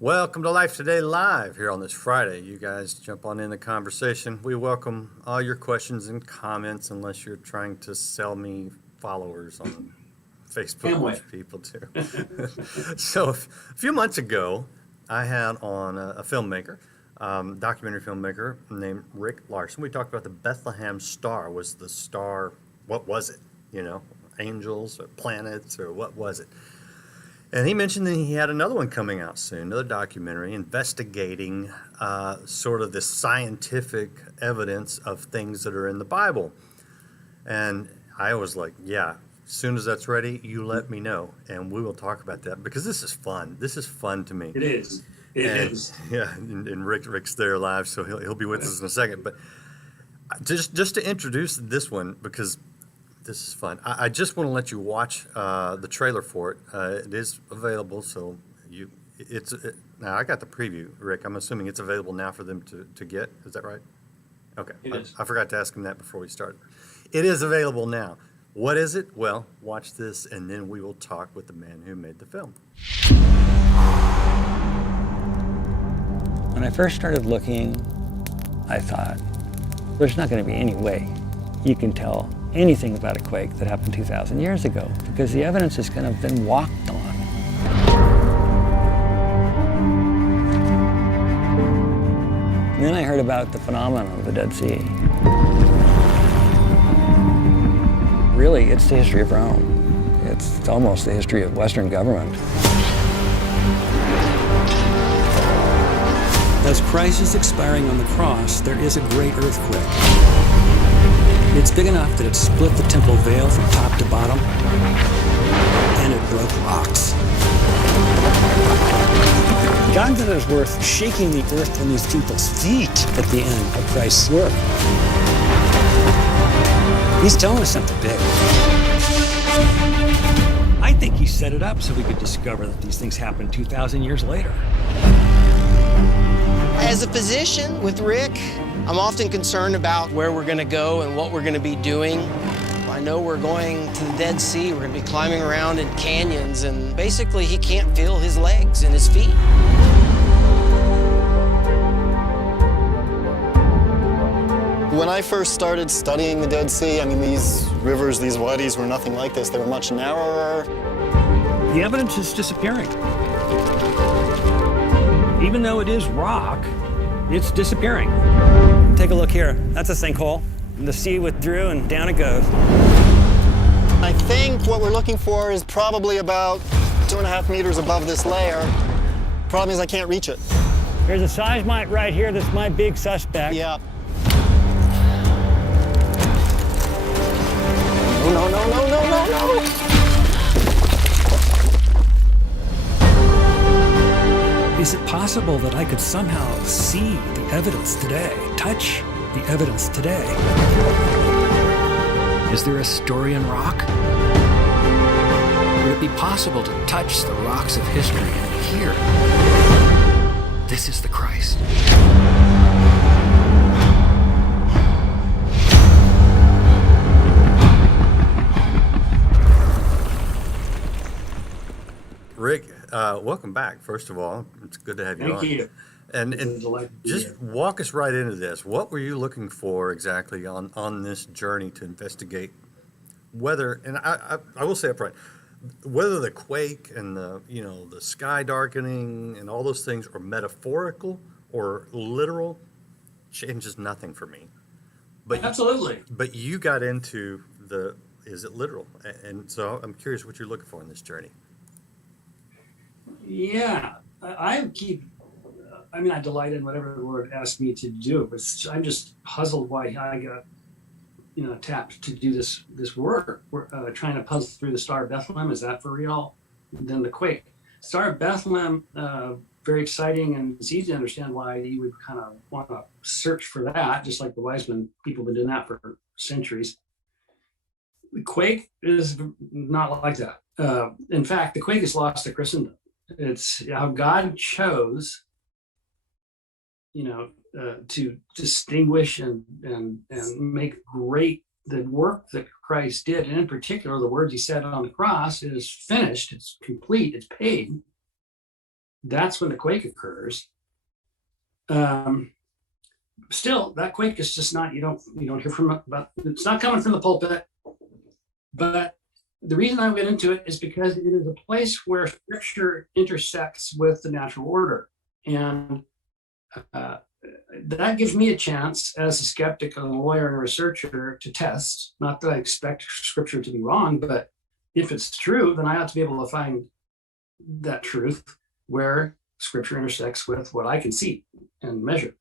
Welcome to Life Today Live here on this Friday. You guys jump on in the conversation. We welcome all your questions and comments, unless you're trying to sell me followers on Facebook, Amway. which people do. So a few months ago, I had on a filmmaker, documentary filmmaker named Rick Larson. We talked about the Bethlehem star. Was the star, what was it? You know, angels or planets, or what was it? And he mentioned that he had another one coming out soon, another documentary investigating sort of the scientific evidence of things that are in the Bible. And I was like, yeah, as soon as that's ready, you let me know, and we will talk about that, because this is fun. This is fun to me. It is. It is. Yeah, and Rick's there live, so he'll be with us in a second. But just to introduce this one, because this is fun. I just want to let you watch the trailer for it. It is available, so now I got the preview, Rick. I'm assuming it's available now for them to get. Is that right? Okay. It is. I forgot to ask him that before we started. It is available now. What is it? Well, watch this, and then we will talk with the man who made the film. When I first started looking, I thought, there's not going to be any way you can tell anything about a quake that happened 2,000 years ago, because the evidence has kind of been walked on. And then I heard about the phenomenon of the Dead Sea. Really, it's the history of Rome. It's almost the history of Western government. As Christ is expiring on the cross, there is a great earthquake. It's big enough that it split the temple veil from top to bottom, and it broke rocks. God thought it was worth shaking the earth from these people's feet at the end of Christ's work. He's telling us something big. I think he set it up so we could discover that these things happened 2,000 years later. As a physician with Rick, I'm often concerned about where we're going to go and what we're going to be doing. I know we're going to the Dead Sea. We're going to be climbing around in canyons, and basically he can't feel his legs and his feet. When I first started studying the Dead Sea, I mean, these rivers, these wadis were nothing like this. They were much narrower. The evidence is disappearing. Even though it is rock, it's disappearing. Take a look here. That's a sinkhole. The sea withdrew and down it goes. I think what we're looking for is probably about 2.5 meters above this layer. Problem is I can't reach it. There's a seismite right here that's my big suspect. Yeah. No, no, no, no, no, no. Is it possible that I could somehow see the evidence today, touch the evidence today? Is there a story in rock? Would it be possible to touch the rocks of history and hear, this is the Christ? Rick, welcome back, first of all. It's good to have you on. Thank you. And It's a delight to be just here. walk us right into this. What were you looking for exactly on this journey to investigate whether, and I will say up front, whether the quake and the sky darkening and all those things are metaphorical or literal changes nothing for me. Absolutely. But you got into is it literal? And so I'm curious what you're looking for in this journey. Yeah. I delight in whatever the Lord asked me to do, but I'm just puzzled why I got, tapped to do this work. We're trying to puzzle through the Star of Bethlehem. Is that for real? And then the quake. Star of Bethlehem, very exciting, and it's easy to understand why you would kind of want to search for that, just like the wise men. People have been doing that for centuries. The quake is not like that. In fact, the quake is lost to Christendom. It's how God chose, to distinguish and make great the work that Christ did, and in particular, the words he said on the cross is finished, it's complete, it's paid. that's when the quake occurs. Still, that quake is just not, you don't hear from about, it's not coming from the pulpit. But the reason I went into it is because it is a place where scripture intersects with the natural order. And that gives me a chance as a skeptic and a lawyer and a researcher to test. Not that I expect scripture to be wrong, but if it's true, then I ought to be able to find that truth where scripture intersects with what I can see and measure.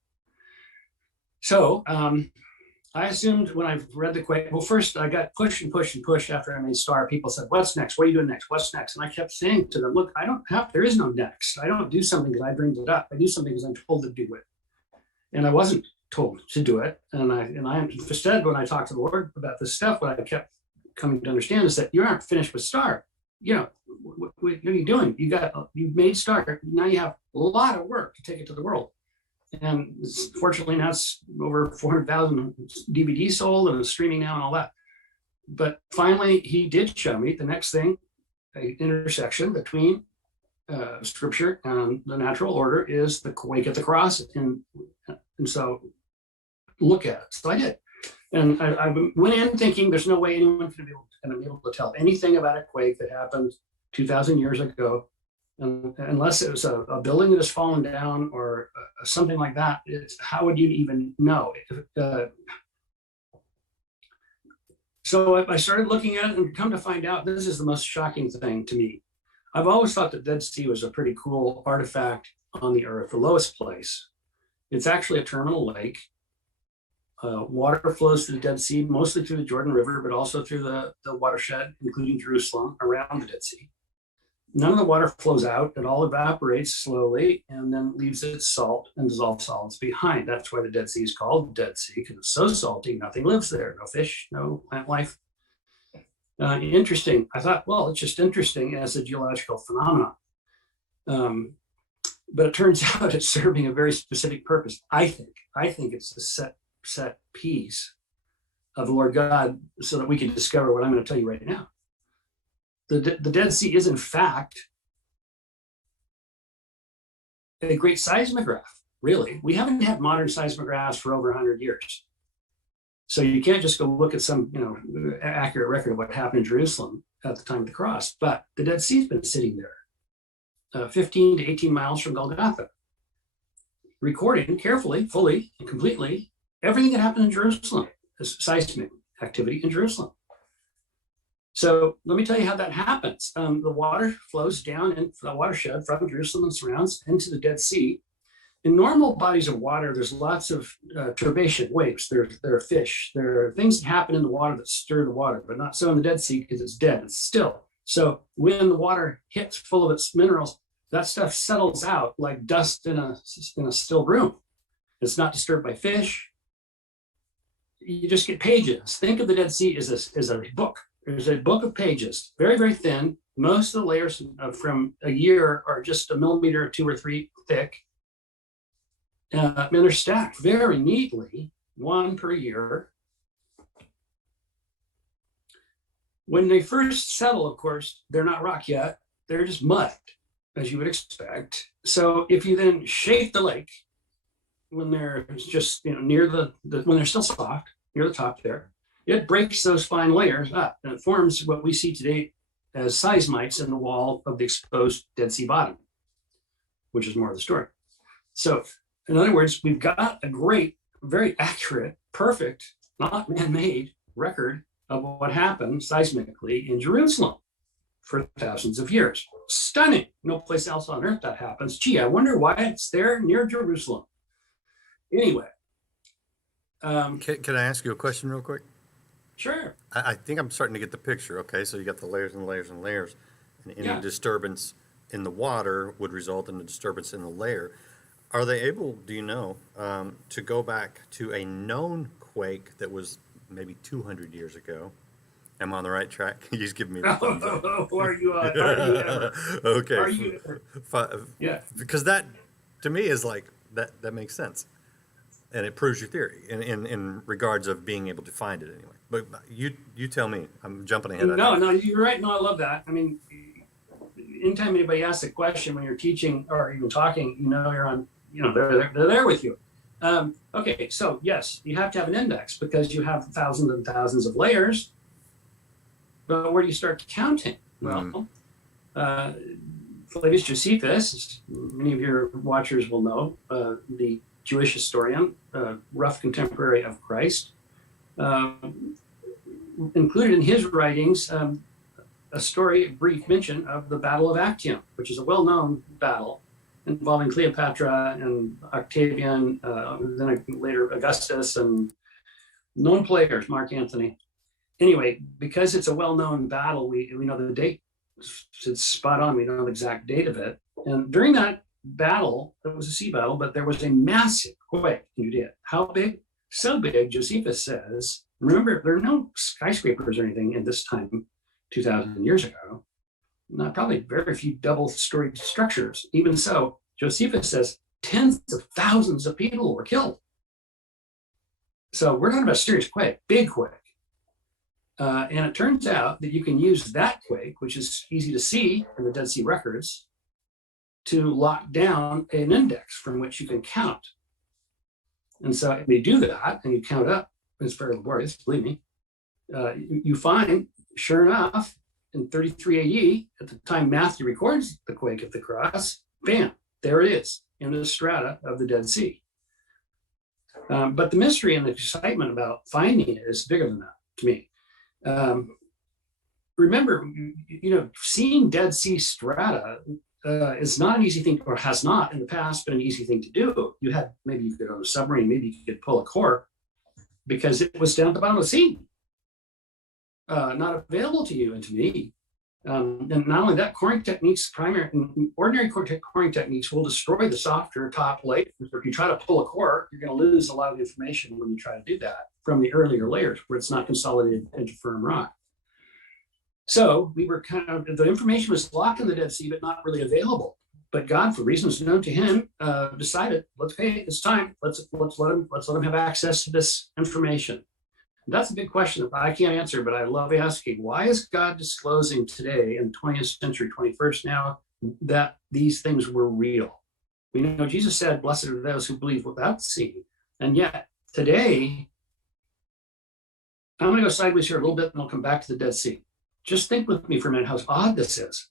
So I assumed when I read the quake, well, first I got push and push and push after I made star. People said, what's next? What are you doing next? What's next? And I kept saying to them, look, there is no next. I don't do something because I dreamed it up. I do something because I'm told to do it. And I wasn't told to do it. And I instead, when I talked to the Lord about this stuff, what I kept coming to understand is that you aren't finished with star. What are you doing? You made star. Now you have a lot of work to take it to the world. And fortunately now it's over 400,000 DVDs sold and it's streaming now and all that. But finally he did show me the next thing, an intersection between scripture and the natural order is the quake at the cross. And so look at it. So I did. And I went in thinking there's no way anyone can be able to tell anything about a quake that happened 2,000 years ago. Unless it was a building that has fallen down or something like that, how would you even know? So I started looking at it and come to find out this is the most shocking thing to me. I've always thought the Dead Sea was a pretty cool artifact on the earth, the lowest place. It's actually a terminal lake. Water flows through the Dead Sea, mostly through the Jordan River, but also through the watershed, including Jerusalem, around the Dead Sea. None of the water flows out. It all evaporates slowly and then leaves its salt and dissolved solids behind. That's why the Dead Sea is called the Dead Sea, because it's so salty, nothing lives there. No fish, no plant life. Interesting. I thought, well, it's just interesting as a geological phenomenon. But it turns out it's serving a very specific purpose. I think it's a set piece of the Lord God so that we can discover what I'm going to tell you right now. The Dead Sea is, in fact, a great seismograph, really. We haven't had modern seismographs for over 100 years. So you can't just go look at some accurate record of what happened in Jerusalem at the time of the cross. But the Dead Sea's been sitting there, 15 to 18 miles from Golgotha, recording carefully, fully, and completely everything that happened in Jerusalem, seismic activity in Jerusalem. So let me tell you how that happens. The water flows down into the watershed from Jerusalem and surrounds into the Dead Sea. In normal bodies of water, there's lots of turbation, waves. There are fish. There are things that happen in the water that stir the water, but not so in the Dead Sea because it's dead. It's still. So when the water hits full of its minerals, that stuff settles out like dust in a still room. It's not disturbed by fish. You just get pages. Think of the Dead Sea as a book. There's a book of pages, very, very thin. Most of the layers from a year are just a millimeter or 2 or 3 thick. And they're stacked very neatly, one per year. When they first settle, of course, they're not rock yet. They're just mud, as you would expect. So if you then shake the lake when they're just near when they're still soft, near the top there, it breaks those fine layers up and it forms what we see today as seismites in the wall of the exposed Dead Sea bottom, which is more of the story. So in other words, we've got a great, very accurate, perfect, not man-made record of what happened seismically in Jerusalem for thousands of years. Stunning. No place else on earth that happens. Gee, I wonder why it's there near Jerusalem. Anyway. Can I ask you a question real quick? Sure. I think I'm starting to get the picture. Okay, so you got the layers and layers and layers, and any disturbance in the water would result in a disturbance in the layer. Are they able, do you know, to go back to a known quake that was maybe 200 years ago? Am I on the right track? You just give me the thumbs up. Are you ever? Okay. Are you ever? Yeah. Because that, to me, is like, that makes sense. And it proves your theory in regards of being able to find it anyway. But you tell me. I'm jumping ahead. No, you're right. No, I love that. I mean, anytime anybody asks a question when you're teaching or even talking, you're on, they're there with you. Okay, so yes, you have to have an index because you have thousands and thousands of layers. But where do you start counting? Well, Flavius Josephus, as many of your watchers will know, the Jewish historian, rough contemporary of Christ, included in his writings a story, a brief mention of the Battle of Actium, which is a well-known battle involving Cleopatra and Octavian, then later Augustus, and known players, Mark Antony. Anyway, because it's a well-known battle, we know the date. It's spot on. We know the exact date of it. And during that battle, it was a sea battle, but there was a massive quake in Judea. How big? So big, Josephus says. Remember, there are no skyscrapers or anything in this time, 2,000 years ago. Not probably very few double-storied structures. Even so, Josephus says tens of thousands of people were killed. So we're talking about a serious quake, big quake. And it turns out that you can use that quake, which is easy to see in the Dead Sea records, to lock down an index from which you can count. And so if you do that and you count up, it's very laborious, believe me, you find, sure enough, in 33 AE, at the time Matthew records the quake of the cross, bam, there it is in the strata of the Dead Sea. But the mystery and the excitement about finding it is bigger than that to me. Remember, seeing Dead Sea strata is not an easy thing, or has not in the past been an easy thing to do. Maybe you could on a submarine, maybe you could pull a cork because it was down at the bottom of the sea, not available to you and to me. And not only that, coring techniques, ordinary coring techniques will destroy the softer top layer. If you try to pull a cork, you're going to lose a lot of information when you try to do that from the earlier layers where it's not consolidated into firm rock. So we were the information was locked in the Dead Sea, but not really available. But God, for reasons known to him, decided, it's time. Let's let him have access to this information. That's a big question that I can't answer, but I love asking. Why is God disclosing today in 20th century, 21st now, that these things were real? We know Jesus said, blessed are those who believe without seeing. And yet today, I'm going to go sideways here a little bit and I'll come back to the Dead Sea. Just think with me for a minute how odd this is.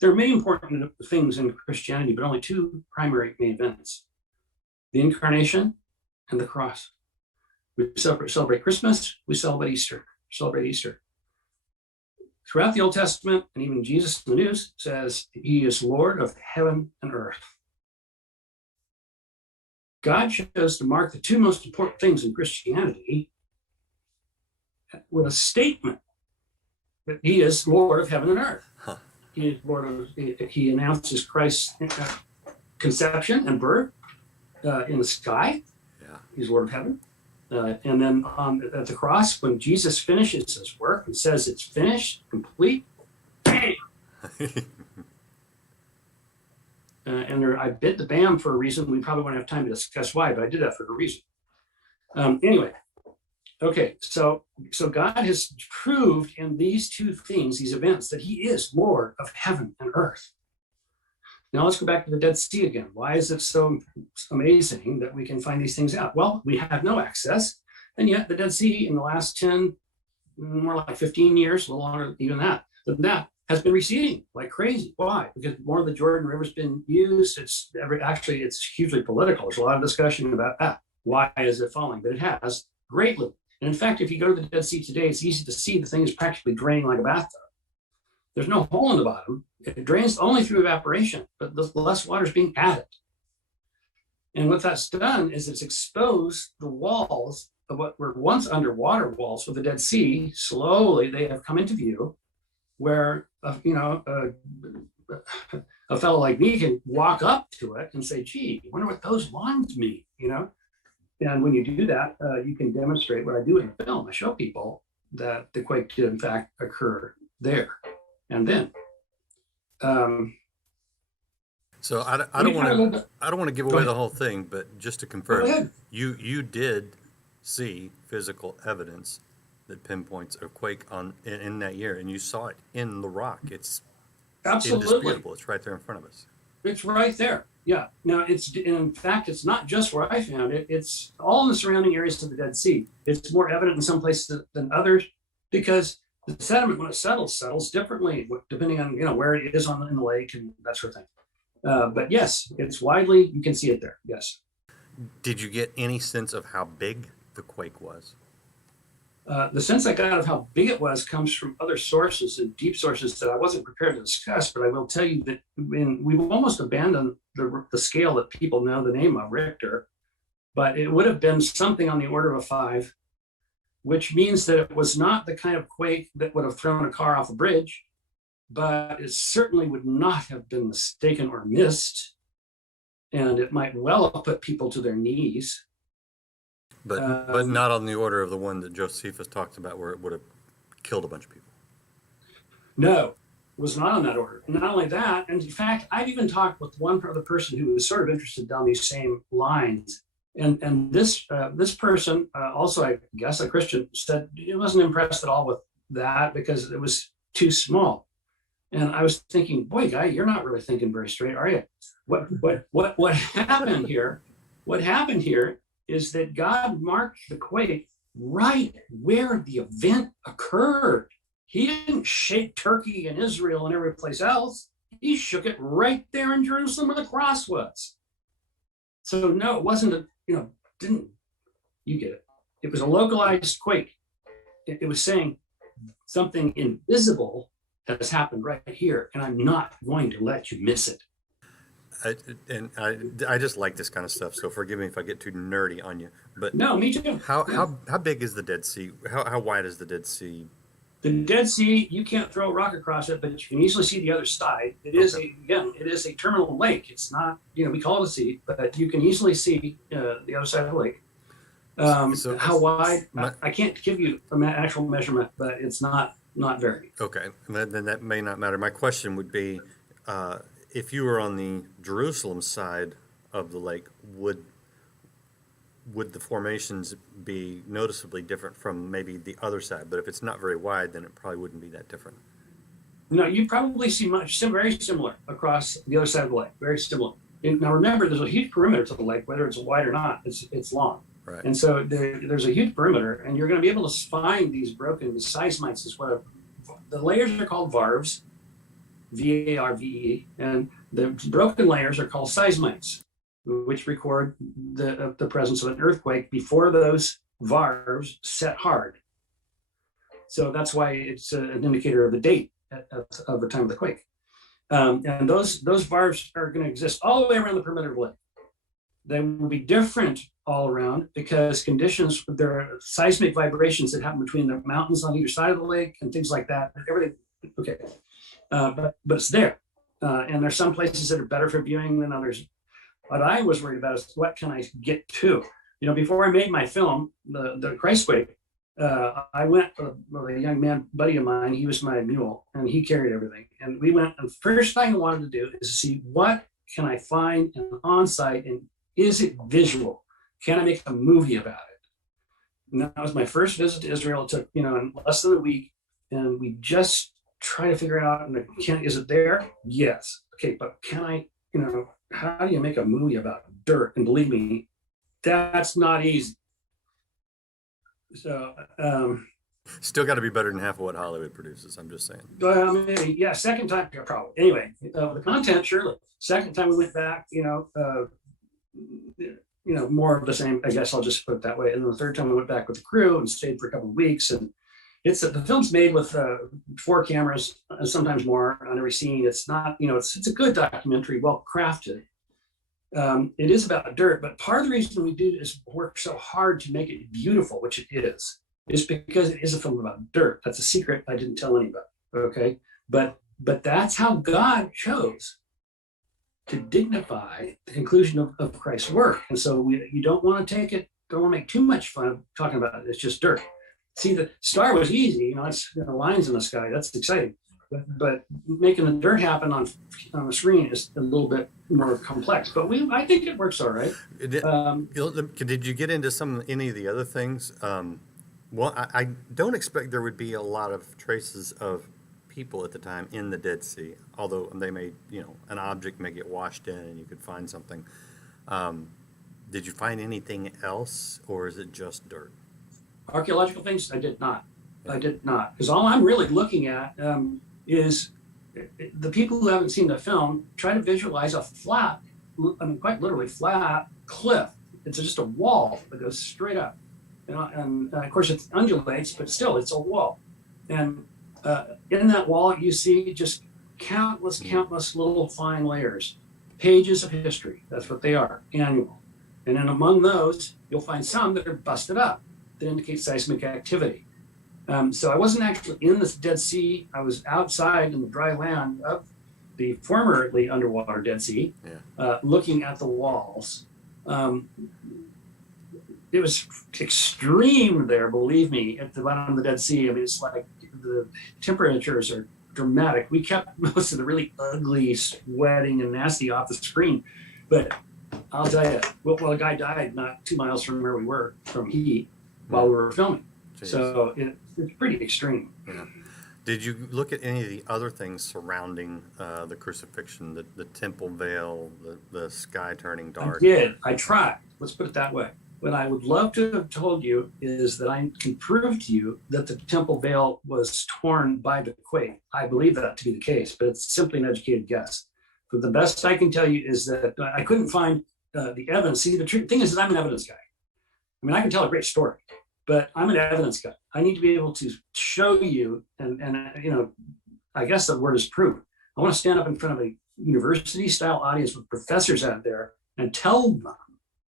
There are many important things in Christianity, but only two primary main events: the incarnation and the cross. We celebrate Christmas, we celebrate Easter. Throughout the Old Testament, and even Jesus in the news says he is Lord of heaven and earth. God chose to mark the two most important things in Christianity with a statement that he is Lord of heaven and earth. Huh. He announces Christ's conception and birth in the sky. Yeah. He's Lord of heaven. And then at the cross, when Jesus finishes his work and says it's finished, complete, bam! I bid the bam for a reason. We probably won't have time to discuss why, but I did that for a reason. Anyway, okay, so God has proved in these two things, these events, that he is Lord of heaven and earth. Now let's go back to the Dead Sea again. Why is it so amazing that we can find these things out? Well, we have no access, and yet the Dead Sea in the last 10, more like 15 years, a little longer even than that, has been receding like crazy. Why? Because more of the Jordan River's been used. It's hugely political. There's a lot of discussion about that. Why is it falling? But it has greatly. And in fact, if you go to the Dead Sea today, it's easy to see the thing is practically draining like a bathtub. There's no hole in the bottom. It drains only through evaporation, but the less water is being added. And what that's done is it's exposed the walls of what were once underwater walls of the Dead Sea. Slowly, they have come into view, where a fellow like me can walk up to it and say, "Gee, I wonder what those lines mean." And when you do that, you can demonstrate what I do in the film. I show people that the quake did in fact occur there and then. So I don't want to give away the whole thing, but just to confirm, you did see physical evidence that pinpoints a quake in that year, and you saw it in the rock. It's Absolutely. indisputable. It's right there in front of us. It's right there. Yeah. Now, in fact, it's not just where I found it. It's all in the surrounding areas of the Dead Sea. It's more evident in some places than others because the sediment, when it settles differently depending on where it is in the lake and that sort of thing. But yes, it's widely. You can see it there. Yes. Did you get any sense of how big the quake was? The sense I got of how big it was comes from other sources and deep sources that I wasn't prepared to discuss, but I will tell you that we've almost abandoned the scale that people know the name of, Richter, but it would have been something on the order of a 5, which means that it was not the kind of quake that would have thrown a car off a bridge, but it certainly would not have been mistaken or missed, and it might well have put people to their knees. But not on the order of the one that Josephus talks about where it would have killed a bunch of people. No, it was not on that order. Not only that, and in fact, I've even talked with one other person who was sort of interested down these same lines. And this person, also I guess a Christian, said he wasn't impressed at all with that because it was too small. And I was thinking, boy, guy, you're not really thinking very straight, are you? What happened here? What happened here is that God marked the quake right where the event occurred. He didn't shake Turkey and Israel and every place else. He shook it right there in Jerusalem where the cross was. So no, it wasn't didn't you get it? It was a localized quake. It was saying something invisible has happened right here, and I'm not going to let you miss it. I just like this kind of stuff, so forgive me if I get too nerdy on you. But no, me too. How big is the Dead Sea? How wide is the Dead Sea? The Dead Sea, you can't throw a rock across it, but you can easily see the other side. It is a terminal lake. It's not, we call it a sea, but you can easily see the other side of the lake. So how wide? I can't give you an actual measurement, but it's not very. Okay, then that may not matter. My question would be, if you were on the Jerusalem side of the lake, would the formations be noticeably different from maybe the other side? But if it's not very wide, then it probably wouldn't be that different. No, you probably see very similar across the other side of the lake. Very similar. Now remember, there's a huge perimeter to the lake, whether it's wide or not. It's long. Right. And so there's a huge perimeter, and you're going to be able to find these broken seismites. Is what the layers are called varves, VARVE, and the broken layers are called seismites, which record the presence of an earthquake before those varves set hard. So that's why it's an indicator of the date of the time of the quake. And those varves are going to exist all the way around the perimeter of the lake. They will be different all around because there are seismic vibrations that happen between the mountains on either side of the lake and things like that. Everything, okay. But it's there. And there's some places that are better for viewing than others. What I was worried about is what can I get to? Before I made my film, the Christquake, I went with a young man, buddy of mine. He was my mule, and he carried everything. And we went. And the first thing I wanted to do is to see what can I find on site, and is it visual? Can I make a movie about it? And that was my first visit to Israel. It took in less than a week, and we just try to figure out. Is it there? Yes. Okay, but can I? How do you make a movie about dirt? And believe me, that's not easy. So, still got to be better than half of what Hollywood produces. I'm just saying. Yeah, second time, probably. Anyway, the content, surely. Second time we went back, more of the same. I guess I'll just put it that way. And then the third time we went back with the crew and stayed for a couple of weeks. And the film's made with 4 cameras, sometimes more on every scene. It's not, it's a good documentary, well crafted. It is about dirt, but part of the reason we do is work so hard to make it beautiful, which it is because it is a film about dirt. That's a secret I didn't tell anybody. Okay, but that's how God chose to dignify the conclusion of Christ's work, and so you don't want to don't want to make too much fun of talking about it. It's just dirt. See, the star was easy, it's lines in the sky. That's exciting. But making the dirt happen on a screen is a little bit more complex. But I think it works all right. Did you get into any of the other things? Well, I don't expect there would be a lot of traces of people at the time in the Dead Sea, although they may, an object may get washed in and you could find something. Did you find anything else, or is it just dirt? Archaeological things, I did not. I did not. Because all I'm really looking at is the people who haven't seen the film try to visualize a flat, I mean, quite literally flat cliff. It's just a wall that goes straight up. And of course it undulates, but still it's a wall. And in that wall, you see just countless little fine layers, pages of history. That's what they are, annual. And then among those, you'll find some that are busted up that indicate seismic activity. So I wasn't actually in the Dead Sea. I was outside in the dry land of the formerly underwater Dead Sea, looking at the walls. It was extreme there, believe me, at the bottom of the Dead Sea. I mean, it's like the temperatures are dramatic. We kept most of the really ugly, sweating, and nasty off the screen. But I'll tell you, well, a guy died not 2 miles from where we were from heat while we were filming. Jeez. So it's pretty extreme. Yeah. Did you look at any of the other things surrounding the crucifixion, the temple veil, the sky turning dark? I did. I tried. Let's put it that way. What I would love to have told you is that I can prove to you that the temple veil was torn by the quake. I believe that to be the case, but it's simply an educated guess. But the best I can tell you is that I couldn't find the evidence. See, the thing is that I'm an evidence guy. I mean, I can tell a great story, but I'm an evidence guy. I need to be able to show you, and I guess the word is proof. I want to stand up in front of a university-style audience with professors out there and tell them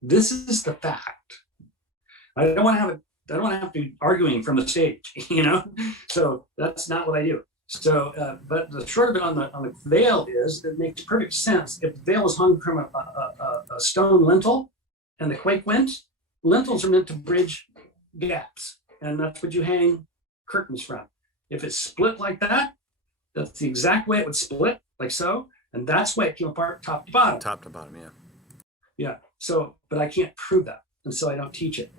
this is the fact. I don't want to have to be arguing from the stage, So that's not what I do. So, but the short of it on the veil is it makes perfect sense. If the veil was hung from a stone lintel, and the quake went, lintels are meant to bridge gaps, and that's what you hang curtains from. If it's split like that, that's the exact way it would split, like so, and that's why it came apart top to bottom. Top to bottom, yeah. Yeah. So, but I can't prove that, and so I don't teach it.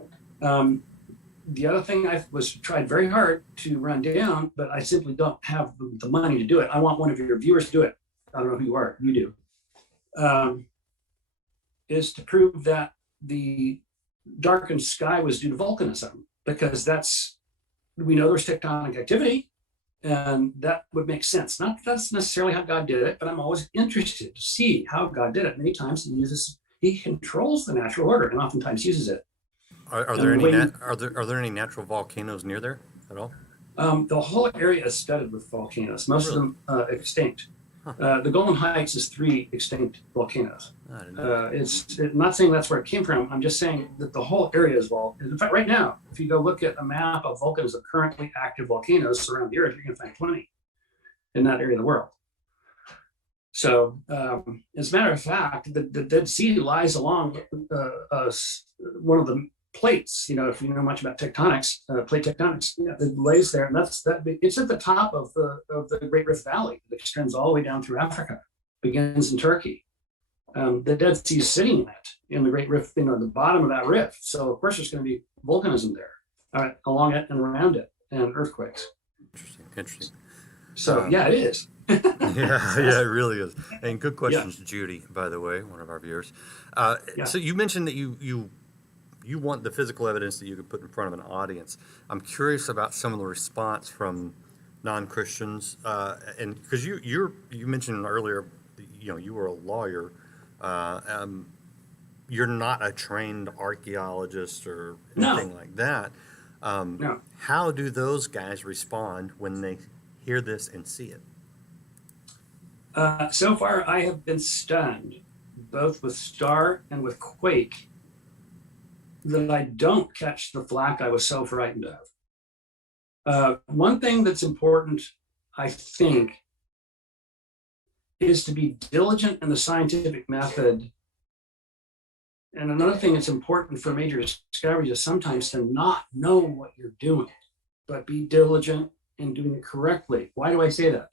The other thing I tried very hard to run down, but I simply don't have the money to do it. I want one of your viewers to do it. I don't know who you are. You do. Is to prove that the darkened sky was due to volcanism, because we know there's tectonic activity, and that would make sense. Not that that's necessarily how God did it, but I'm always interested to see how God did it. Many times he controls the natural order and oftentimes uses it. Are there any natural volcanoes near there at all? The whole area is studded with volcanoes, most of them extinct. Huh. The Golden Heights is 3 extinct volcanoes. It's not saying that's where it came from. I'm just saying that the whole area is volcanoes. In fact, right now, if you go look at a map of volcanoes of currently active volcanoes around the Earth, you're going to find 20 in that area of the world. So, as a matter of fact, the Dead Sea lies along one of the plates. If you know much about tectonics, plate tectonics, it lays there, and it's at the top of the Great Rift Valley that extends all the way down through Africa, begins in Turkey. The Dead Sea is sitting in it, in the Great Rift, the bottom of that rift. So of course there's going to be volcanism there, along it and around it, and earthquakes. Interesting. So yeah, it is. yeah, it really is. And good questions, Judy, by the way, one of our viewers. So you mentioned that you want the physical evidence that you could put in front of an audience. I'm curious about some of the response from non-Christians, and because you mentioned earlier, you were a lawyer. You're not a trained archaeologist or anything like that. No. How do those guys respond when they hear this and see it? So far, I have been stunned, both with Star and with Quake, that I don't catch the flack I was so frightened of. One thing that's important, I think, is to be diligent in the scientific method. And another thing that's important for major discoveries is sometimes to not know what you're doing, but be diligent in doing it correctly. Why do I say that?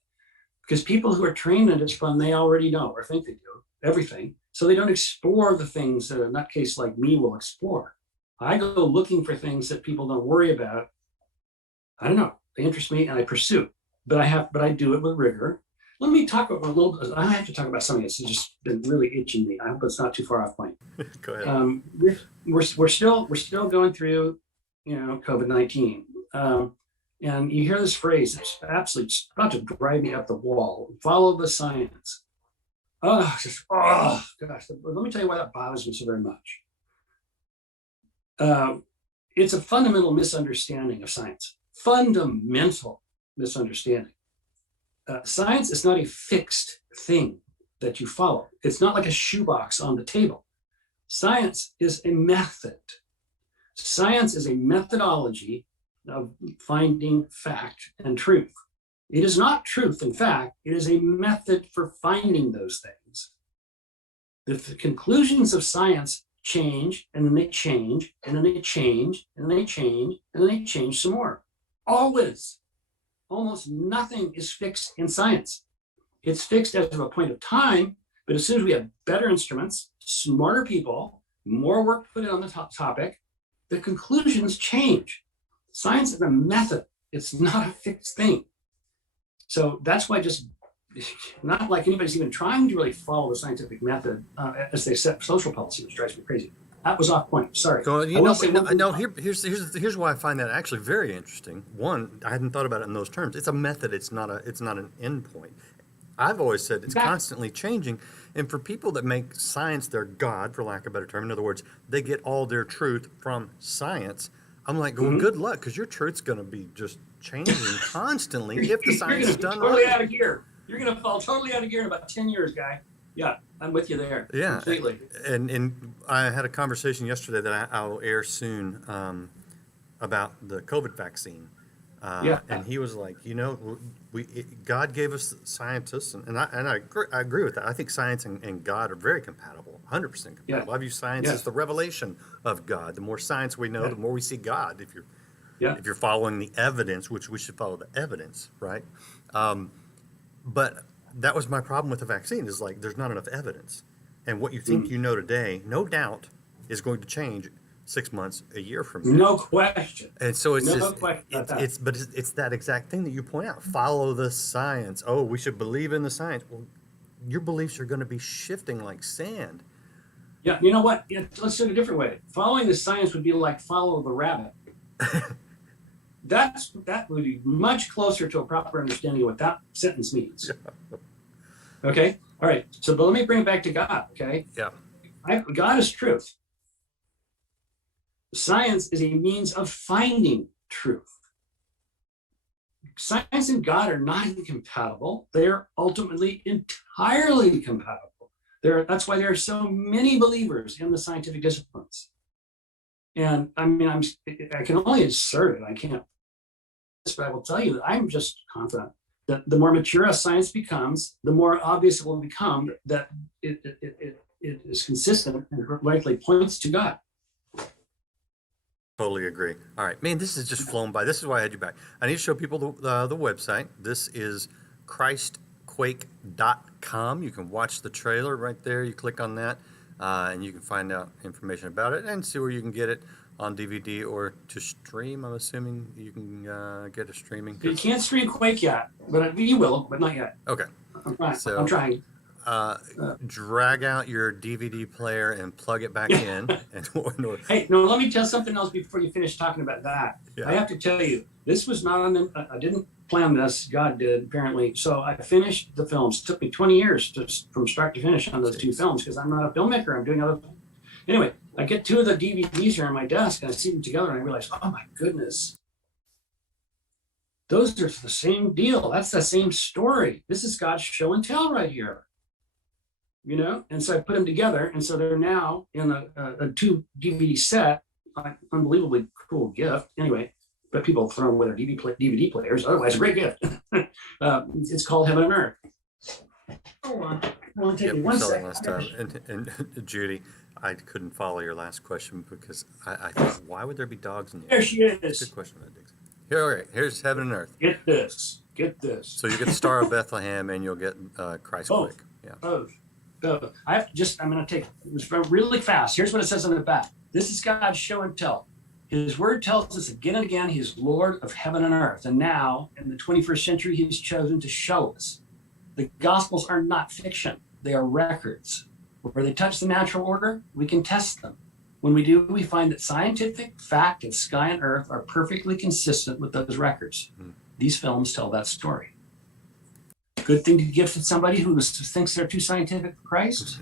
Because people who are trained in discipline, they already know, or think they do, everything. So they don't explore the things that a nutcase like me will explore. I go looking for things that people don't worry about. I don't know, they interest me and I pursue. but I do it with rigor. Let me talk about a little. I have to talk about something that's just been really itching me. I hope it's not too far off point. Go ahead. We're still going through, COVID-19, and you hear this phrase. It's absolutely about to drive me up the wall. Follow the science. Oh gosh. Let me tell you why that bothers me so very much. It's a fundamental misunderstanding of science. Fundamental misunderstanding. Science is not a fixed thing that you follow. It's not like a shoebox on the table. Science is a method. Science is a methodology of finding fact and truth. It is not truth and fact. It is a method for finding those things. The conclusions of science change, and then they change, and then they change, and then they change, and then they change some more. Always. Almost nothing is fixed in science. It's fixed as of a point of time, but as soon as we have better instruments, smarter people, more work put in on the topic, the conclusions change. Science is a method. It's not a fixed thing. So that's why just not like anybody's even trying to really follow the scientific method as they set social policy, which drives me crazy. That was off point. Sorry. Here's why I find that actually very interesting. One, I hadn't thought about it in those terms. It's a method. It's not an end point. I've always said it's constantly changing. And for people that make science their God, for lack of a better term, in other words, they get all their truth from science. I'm like, well, good luck, because your truth's going to be just changing constantly if the science is done totally right. Out of gear. You're going to fall totally out of gear in about 10 years, guy. Yeah, I'm with you there. Yeah, completely. And I had a conversation yesterday that I'll air soon about the COVID vaccine. And he was like, God gave us scientists, and I agree with that. I think science and God are very compatible, 100% compatible. Yeah. I view science as the revelation of God. The more science we know, the more we see God. If you're following the evidence, which we should follow the evidence, right? But that was my problem with the vaccine, is like there's not enough evidence. And what you think you know today, no doubt, is going to change 6 months, a year from now. No question. And so it's it's that exact thing that you point out. Follow the science. Oh, we should believe in the science. Well, your beliefs are going to be shifting like sand. Yeah, you know what? Let's do it a different way. Following the science would be like follow the rabbit. That would be much closer to a proper understanding of what that sentence means. Okay? All right. So, but let me bring it back to God, okay? Yeah. God is truth. Science is a means of finding truth. Science and God are not incompatible. They are ultimately entirely compatible. That's why there are so many believers in the scientific disciplines. And I mean, I can only assert it. I can't. But I will tell you that I'm just confident that the more mature a science becomes, the more obvious it will become that it is consistent and likely points to God. Totally agree. All right, man, this has just flown by. This is why I had you back. I need to show people the website. This is ChristQuake.com. You can watch the trailer right there. You click on that, and you can find out information about it and see where you can get it on DVD or to stream. I'm assuming you can get a streaming. You can't stream Quake yet, but you will, but not yet. Okay. I'm trying. Drag out your DVD player and plug it back in. Hey, no, let me tell something else before you finish talking about that. Yeah. I have to tell you, this was not on I didn't plan this. God did, apparently. So I finished the films. It took me 20 years from start to finish on those two films because I'm not a filmmaker. I'm doing other things. Anyway, I get two of the DVDs here on my desk and I see them together and I realize, oh my goodness. Those are the same deal. That's the same story. This is God's show and tell right here. And so I put them together, and so they're now in a 2 DVD set. Unbelievably cool gift. Anyway, but people throw away their DVD players. Otherwise, a great gift. It's called Heaven and Earth. Hold on. Take me 1 second. Last time. And Judy, I couldn't follow your last question because I thought, why would there be dogs in the There she is. Good question. Here, all right. Here's Heaven and Earth. Get this. So you get the Star of Bethlehem, and you'll get Christ Quake. Yeah. I'm going to take this really fast. Here's what it says on the back. This is God's show and tell. His word tells us again and again, he is Lord of heaven and earth. And now, in the 21st century, he's chosen to show us. The Gospels are not fiction. They are records. Where they touch the natural order, we can test them. When we do, we find that scientific fact of sky and earth are perfectly consistent with those records. These films tell that story. Good thing to give to somebody who thinks they're too scientific for Christ.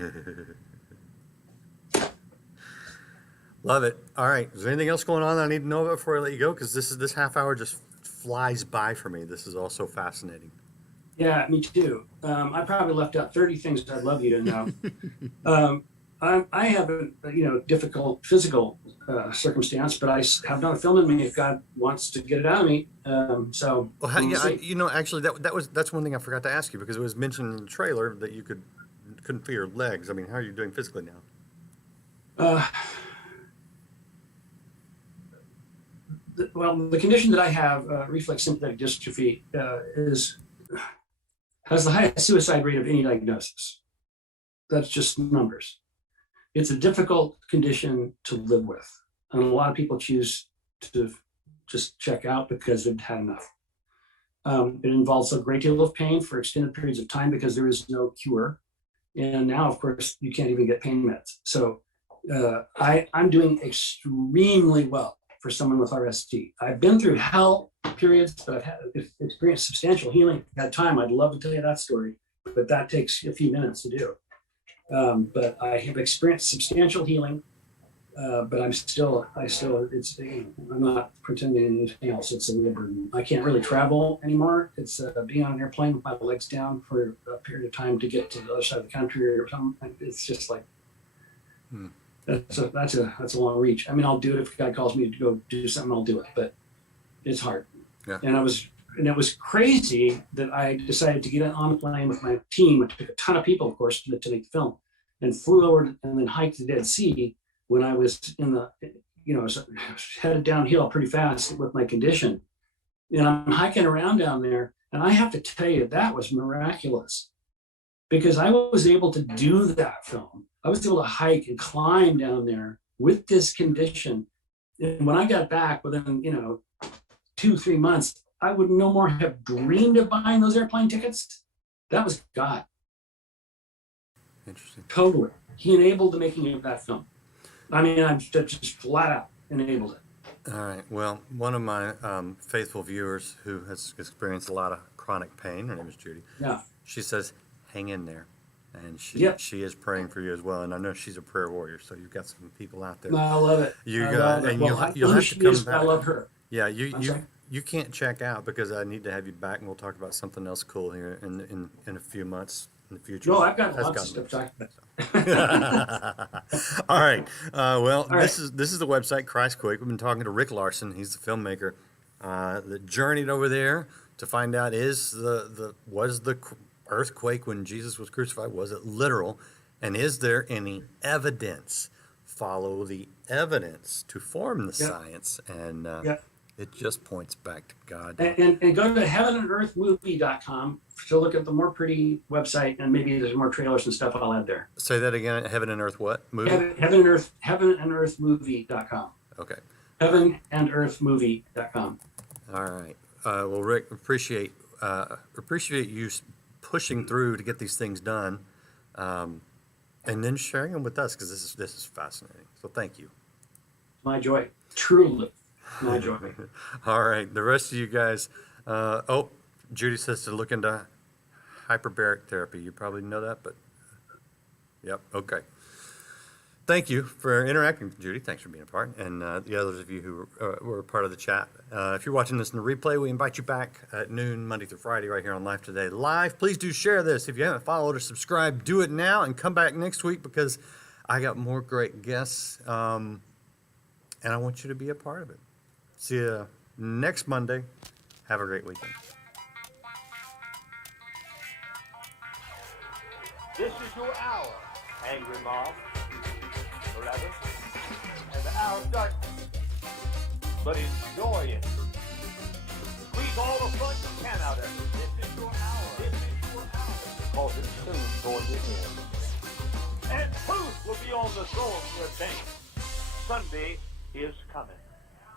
Love it. All right. Is there anything else going on that I need to know about before I let you go? Because this half hour just flies by for me. This is all so fascinating. Yeah, me too. I probably left out 30 things I'd love you to know. I have a difficult physical circumstance, but I have not a film in me if God wants to get it out of me. Well, actually, that's one thing I forgot to ask you, because it was mentioned in the trailer that you couldn't feel your legs. I mean, how are you doing physically now? The condition that I have, reflex sympathetic dystrophy, has the highest suicide rate of any diagnosis. That's just numbers. It's a difficult condition to live with. And a lot of people choose to just check out because they've had enough. It involves a great deal of pain for extended periods of time because there is no cure. And now, of course, you can't even get pain meds. So I'm doing extremely well for someone with RST. I've been through hell periods, but I've experienced substantial healing. If I had time, I'd love to tell you that story, but that takes a few minutes to do. But I have experienced substantial healing, but I'm not pretending anything else. It's a real burden. I can't really travel anymore. It's being on an airplane with my legs down for a period of time to get to the other side of the country or something. It's just like, that's a long reach. I mean, I'll do it if God calls me to go do something, I'll do it, but it's hard. Yeah. And it was crazy that I decided to get on a plane with my team. It took a ton of people, of course, to make the film, and flew over and then hiked the Dead Sea when I was headed downhill pretty fast with my condition. And I'm hiking around down there, and I have to tell you, that was miraculous, because I was able to do that film. I was able to hike and climb down there with this condition. And when I got back within, 2-3 months, I would no more have dreamed of buying those airplane tickets. That was God. Interesting. Totally. He enabled the making of that film. I mean, I'm just flat out enabled it. All right. Well, one of my faithful viewers who has experienced a lot of chronic pain, her name is Judy. Yeah. She says, hang in there. And she is praying for you as well. And I know she's a prayer warrior, so you've got some people out there. No, I love it. You'll have to come back. I love her. Yeah, you can't check out, because I need to have you back, and we'll talk about something else cool here in a few months in the future. No, I've got lots of stuff to talk about. All right. All right. This is the website, Christ Quake. We've been talking to Rick Larson. He's the filmmaker that journeyed over there to find out was the earthquake when Jesus was crucified, was it literal, and is there any evidence? Follow the evidence to form the science, and it just points back to God. And go to heavenandearthmovie.com to look at the more pretty website, and maybe there's more trailers and stuff I'll add there. Say that again. Heaven and Earth what? Movie? Heavenandearthmovie.com. Okay. Heavenandearthmovie.com. All right. Well, Rick, appreciate you pushing through to get these things done, and then sharing them with us, because this is fascinating. So thank you. My joy. Truly. My joy. All right. The rest of you guys, Judy says to look into hyperbaric therapy. You probably know that, but yep. Okay. Thank you for interacting, Judy. Thanks for being a part. And the others of you who were part of the chat. If you're watching this in the replay, we invite you back at noon, Monday through Friday, right here on Life Today Live. Please do share this. If you haven't followed or subscribed, do it now, and come back next week, because I got more great guests, and I want you to be a part of it. See you next Monday. Have a great weekend. This is your hour, angry mob. Forever. And the hour of darkness. But enjoy it. Squeeze all the fun you can out of it. This is your hour. This is your hour. Because it's soon toward the end. And truth will be on the throne for a change. Sunday is coming.